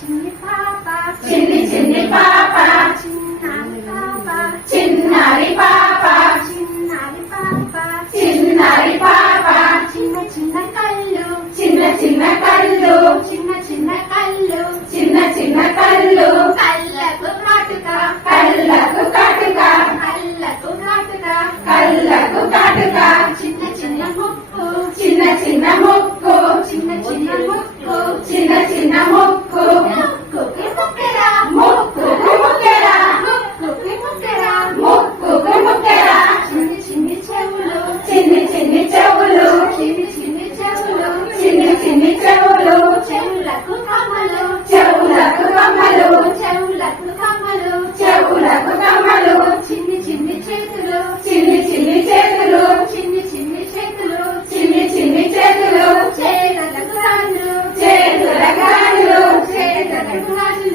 చిన్న చెవులకు కమ్మలు చేతులు చిన్ని చిన్ని చేతుల గాజులు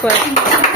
过。